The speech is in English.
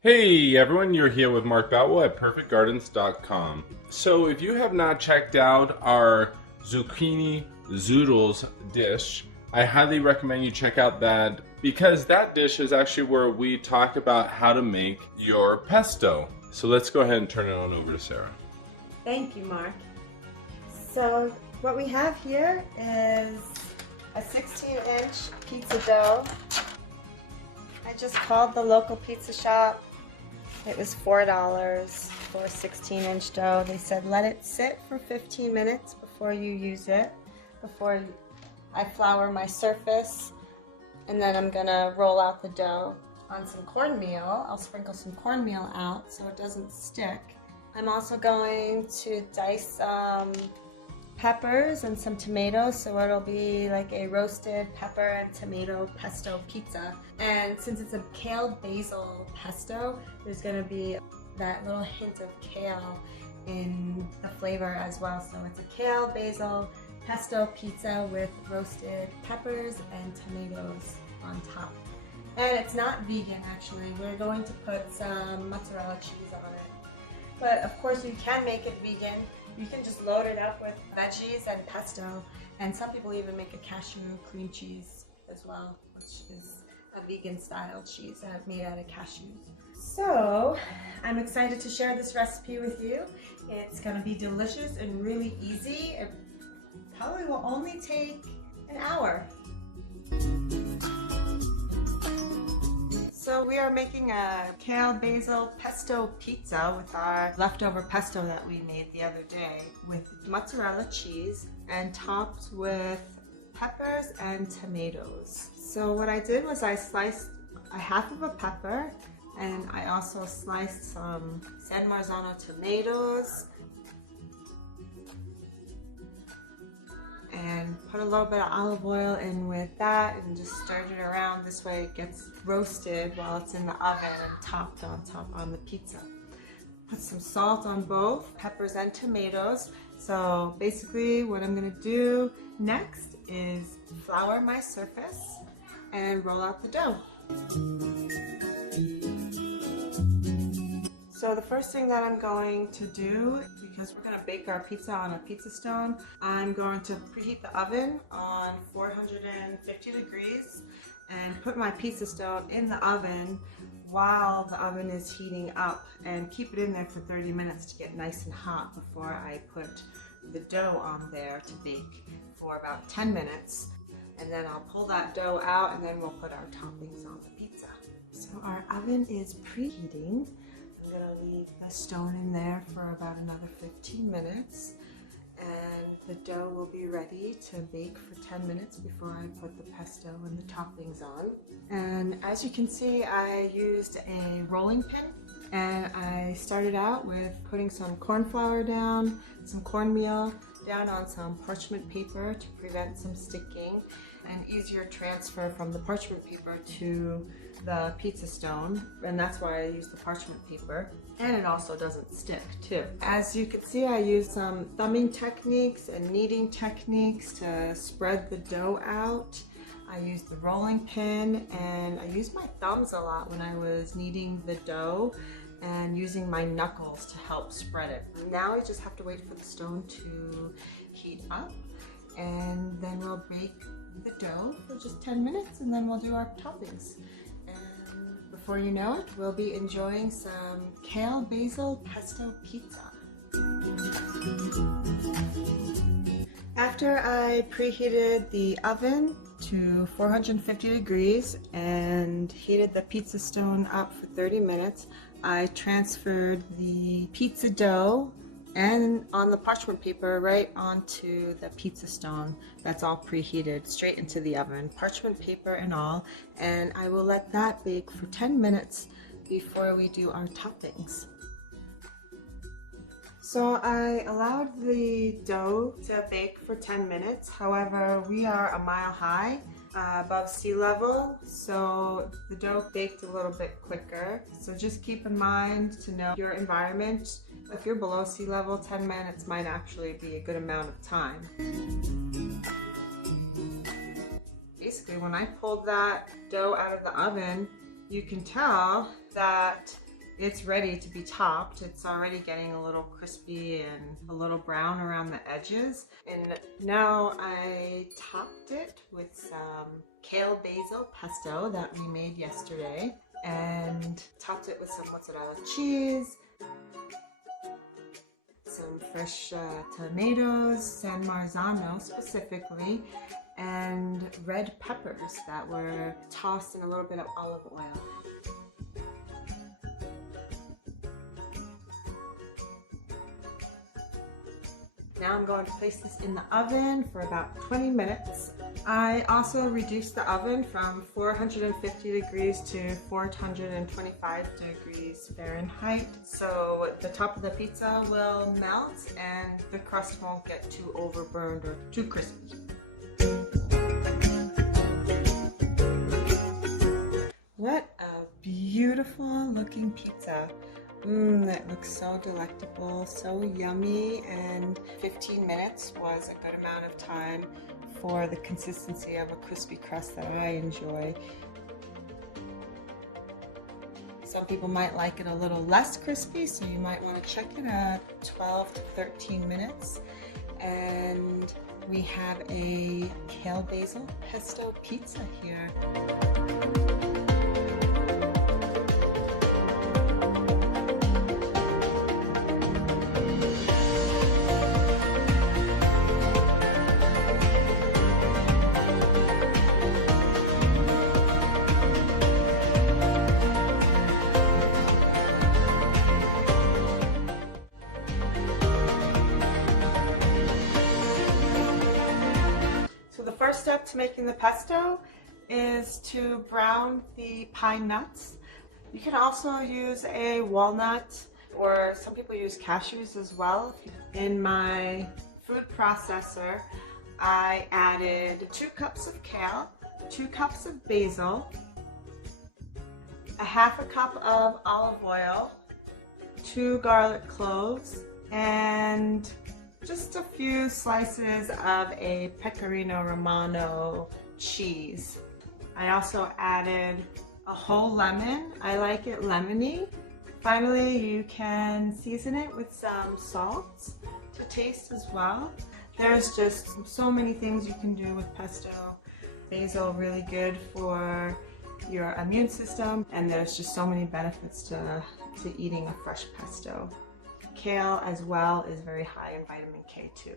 Hey everyone, you're here with Mark Boutwell at perfectgardens.com. So if you have not checked out our zucchini zoodles dish, I highly recommend you check out that because that dish is actually where we talk about how to make your pesto. So let's go ahead and turn it on over to Sarah. Thank you, Mark. So what we have here is a 16-inch pizza dough. I just called the local pizza shop. It was $4 for a 16-inch dough. They said let it sit for 15 minutes before you use it, before I flour my surface, and then I'm gonna roll out the dough on some cornmeal. I'll sprinkle some cornmeal out so it doesn't stick. I'm also going to dice some peppers and some tomatoes, so it'll be like a roasted pepper and tomato pesto pizza. And since it's a kale basil pesto, there's going to be that little hint of kale in the flavor as well. So it's a kale basil pesto pizza with roasted peppers and tomatoes on top. And it's not vegan, actually. We're going to put some mozzarella cheese on it. But of course you can make it vegan. You can just load it up with veggies and pesto. And some people even make a cashew cream cheese as well, which is a vegan style cheese made out of cashews. So I'm excited to share this recipe with you. It's gonna be delicious and really easy. It probably will only take an hour. So we are making a kale basil pesto pizza with our leftover pesto that we made the other day with mozzarella cheese and topped with peppers and tomatoes. So what I did was I sliced a half of a pepper, and I also sliced some San Marzano tomatoes and put a little bit of olive oil in with that and just stirred it around. This way it gets roasted while it's in the oven and topped on top on the pizza. Put some salt on both peppers and tomatoes. So basically what I'm gonna do next is flour my surface and roll out the dough. So the first thing that I'm going to do, because we're gonna bake our pizza on a pizza stone, I'm going to preheat the oven on 450 degrees and put my pizza stone in the oven while the oven is heating up, and keep it in there for 30 minutes to get nice and hot before I put the dough on there to bake for about 10 minutes. And then I'll pull that dough out and then we'll put our toppings on the pizza. So our oven is preheating. I'm gonna leave the stone in there for about another 15 minutes, and the dough will be ready to bake for 10 minutes before I put the pesto and the toppings on. And as you can see, I used a rolling pin, and I started out with putting some corn flour down, some cornmeal down on some parchment paper to prevent some sticking and easier transfer from the parchment paper to the pizza stone, and that's why I use the parchment paper, and it also doesn't stick too. As you can see, I use some thumbing techniques and kneading techniques to spread the dough out. I use the rolling pin, and I used my thumbs a lot when I was kneading the dough and using my knuckles to help spread it. Now I just have to wait for the stone to heat up, and then we'll bake the dough for just 10 minutes, and then we'll do our toppings. And before you know it, we'll be enjoying some kale basil pesto pizza. After I preheated the oven to 450 degrees and heated the pizza stone up for 30 minutes, I transferred the pizza dough and on the parchment paper right onto the pizza stone that's all preheated straight into the oven, parchment paper and all, and I will let that bake for 10 minutes before we do our toppings. So I allowed the dough to bake for 10 minutes. However, we are a mile high above sea level, so the dough baked a little bit quicker. So just keep in mind to know your environment. If you're below sea level, 10 minutes might actually be a good amount of time. Basically, when I pulled that dough out of the oven, you can tell that it's ready to be topped. It's already getting a little crispy and a little brown around the edges. And now I topped it with some kale basil pesto that we made yesterday, and topped it with some mozzarella cheese, some fresh tomatoes, San Marzano specifically, and red peppers that were tossed in a little bit of olive oil. Now I'm going to place this in the oven for about 20 minutes. I also reduced the oven from 450 degrees to 425 degrees Fahrenheit, so the top of the pizza will melt and the crust won't get too overburned or too crispy. What a beautiful looking pizza. That looks so delectable, so yummy, and 15 minutes was a good amount of time for the consistency of a crispy crust that I enjoy. Some people might like it a little less crispy, so you might want to check it at 12 to 13 minutes. And we have a kale basil pesto pizza here. First step to making the pesto is to brown the pine nuts. You can also use a walnut, or some people use cashews as well. In my food processor, I added 2 cups of kale, 2 cups of basil, a half a cup of olive oil, 2 garlic cloves, and just a few slices of a Pecorino Romano cheese. I also added a whole lemon. I like it lemony. Finally, you can season it with some salt to taste as well. There's just so many things you can do with pesto. Basil, really good for your immune system, and there's just so many benefits to eating a fresh pesto. Kale as well is very high in vitamin K too.